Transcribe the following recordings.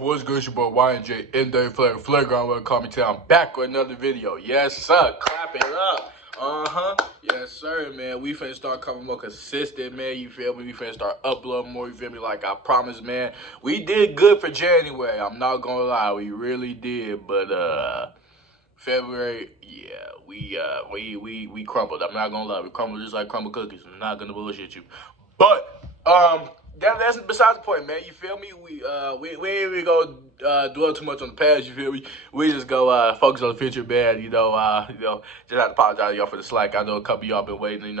What's good, it's your boy Y&J in the Flagrant. Welcome, call me today. I'm back with another video. Yes, sir. Clap it up. Yes, sir, man. We finna start coming more consistent, man. You feel me? We finna start uploading more. You feel me? Like I promised, man. We did good for January. I'm not gonna lie, we really did. But February, yeah, we crumbled. I'm not gonna lie, we crumbled just like crumbled cookies. I'm not gonna bullshit you, but that's besides the point, man. You feel me? We ain't even go dwell too much on the past. You feel me? We just go focus on the future, man. Just have to apologize to y'all for the slack. I know a couple of y'all been waiting,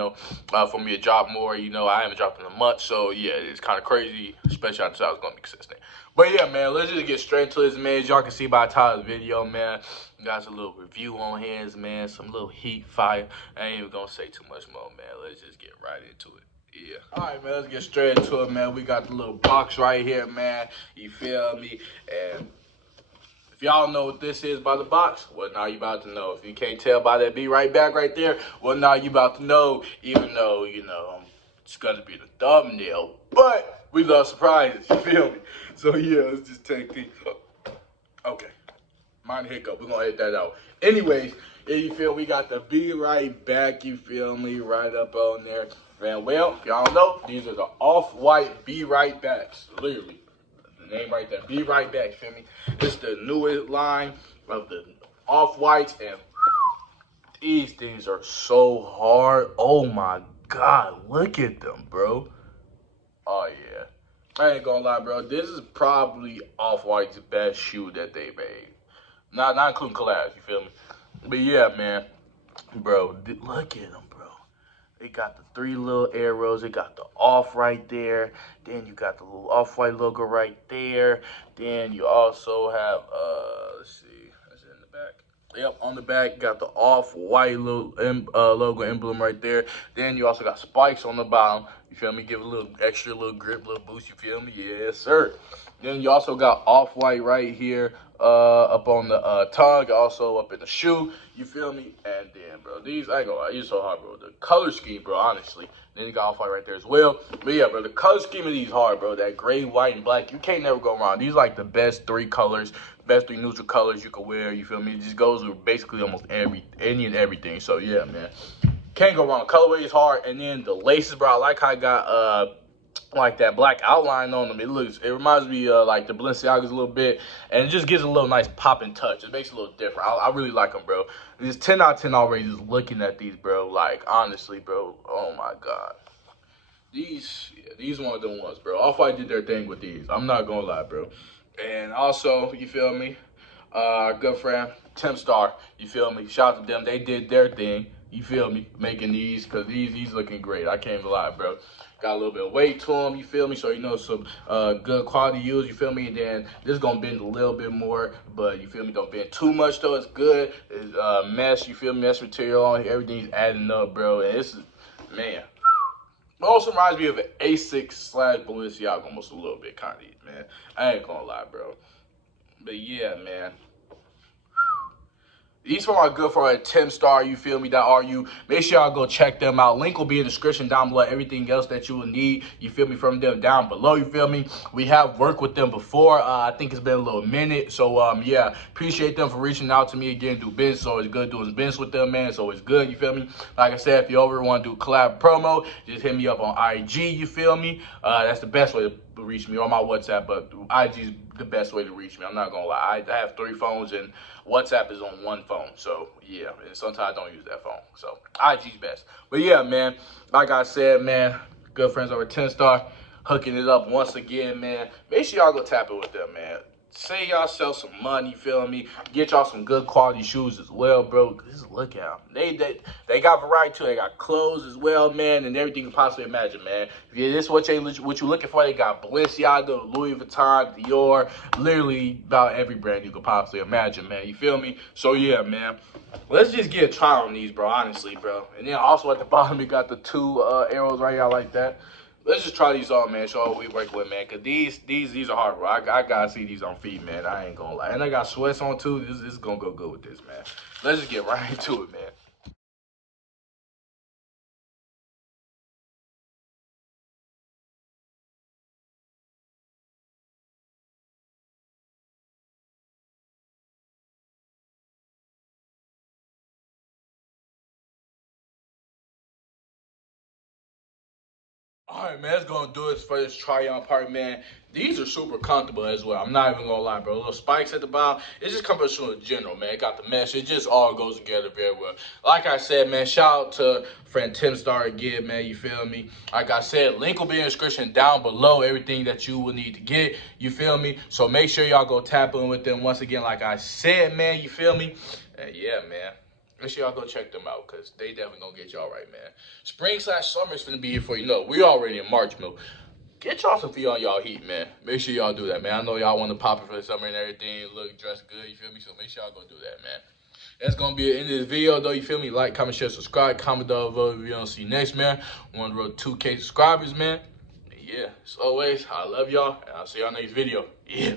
for me to drop more. I haven't dropped in a month, so yeah, it's kind of crazy, especially since I was gonna be consistent. But yeah, man, let's just get straight into this, man. As y'all can see by the title of the video, man, got a little review on hands, man. Some little heat fire. I ain't even gonna say too much more, man. Let's just get right into it. Yeah. All right, man, let's get straight into it, man. We got the little box right here, man. You feel me? And if y'all know what this is by the box, well, now you about to know. If you can't tell by that Be Right Back right there, well, now you about to know, even though, it's going to be the thumbnail. But we love surprises, you feel me? So, yeah, let's just take these. Okay. Mind hiccup. We're going to edit that out. Anyways, you feel we got the Be Right Back, you feel me, right up on there. Man, well, y'all know, these are the off-white Be Right Backs, literally. The name right there, Be Right Back, you feel me? This is the newest line of the off-whites, and these things are so hard. Oh my God, look at them, bro. Oh yeah. I ain't gonna lie, bro. This is probably Off-White's best shoe that they made. Not including collabs, you feel me? But yeah, man. Bro, look at them, bro. They got the three little arrows. They got the off right there. Then you got the little Off-White logo right there. Then you also have, let's see, is it in the back? Yep, on the back, you got the Off-White little logo emblem right there. Then you also got spikes on the bottom. You feel me? Give it a little extra little grip, little boost. You feel me? Yes, sir. Then you also got Off-White right here up on the tongue, also up in the shoe. You feel me? And then, bro, these, I ain't gonna lie, these so hard, bro. The color scheme, bro, honestly. Then you got Off-White right there as well. But yeah, bro, the color scheme of these hard, bro. That gray, white, and black, you can't never go wrong. These are like the best three colors, best three neutral colors you can wear. You feel me? It just goes with basically almost any and everything. So yeah, man. Can't go wrong. Colorway is hard. And then the laces, bro, I like how I got like that black outline on them. It reminds me like the Balenciagas a little bit, and it just gives it a little nice pop and touch. It makes it a little different. I really like them, bro. It's 10 out of 10 already just looking at these, bro. Like, honestly, bro. Oh my God. These one of them ones, bro. Off-White did their thing with these. I'm not gonna lie, bro. And also, you feel me? Good friend, Timstar, you feel me? Shout out to them. They did their thing. You feel me? Making these, because these looking great. I can't even lie, bro. Got a little bit of weight to them, you feel me? So, some good quality use, you feel me? And then this is going to bend a little bit more, but you feel me? Don't bend too much, though. It's good. It's mesh, you feel me? Mesh material on here. Everything's adding up, bro. And this is, man. It also reminds me of an Asics/Balenciaga almost a little bit, kind of, man. I ain't going to lie, bro. But yeah, man. These from our good friend Timstar, you feel me, .ru. Make sure y'all go check them out. Link will be in the description down below. Everything else that you will need, you feel me, from them down below, you feel me. We have worked with them before. I think it's been a little minute. So, yeah, appreciate them for reaching out to me again, do business. It's always good doing business with them, man. It's always good, you feel me. Like I said, if you ever want to do collab promo, just hit me up on IG, you feel me. That's the best way to reach me, on my WhatsApp, but IG is the best way to reach me. I'm not gonna lie. I have 3 phones and WhatsApp is on 1 phone. So yeah, and sometimes I don't use that phone. So IG's best. But yeah, man, like I said, man, good friends over at Timstar, hooking it up once again, man. Make sure y'all go tap it with them, man. Say y'all sell some money, you feel me? Get y'all some good quality shoes as well, bro. Just look at them. They got variety too. They got clothes as well, man, and everything you can possibly imagine, man. If this is what you're looking for, they got Balenciaga, Louis Vuitton, Dior, literally about every brand you could possibly imagine, man. You feel me? So yeah, man. Let's just get a try on these, bro, honestly, bro. And then also at the bottom, we got the 2 arrows right here like that. Let's just try these on, man. Show what we work with, man. Cause these are hard, bro. I gotta see these on feet, man. I ain't gonna lie. And I got sweats on too. This is gonna go good with this, man. Let's just get right into it, man. All right, man, that's gonna do it for this try-on part, man. These are super comfortable as well. I'm not even gonna lie, bro. Little spikes at the bottom. It just comes from in general, man. It got the mesh. It just all goes together very well. Like I said, man, shout out to friend Timstar again, man. You feel me? Like I said, link will be in the description down below. Everything that you will need to get. You feel me? So make sure y'all go tap in with them once again. Like I said, man. You feel me? And yeah, man. Make sure y'all go check them out because they definitely gonna get y'all right, man. Spring/summer is finna be here for you. Know we already in March, man. Get y'all some feet on y'all heat, man. Make sure y'all do that, man. I know y'all want to pop it for the summer and everything, look, dress good, you feel me? So make sure y'all go do that, man. That's gonna be the end of this video, though. You feel me? Like, comment, share, subscribe, comment down below. We gonna see you next, man. We're on the road to 2K subscribers, man. Yeah, as always, I love y'all, and I'll see y'all next video. Yeah.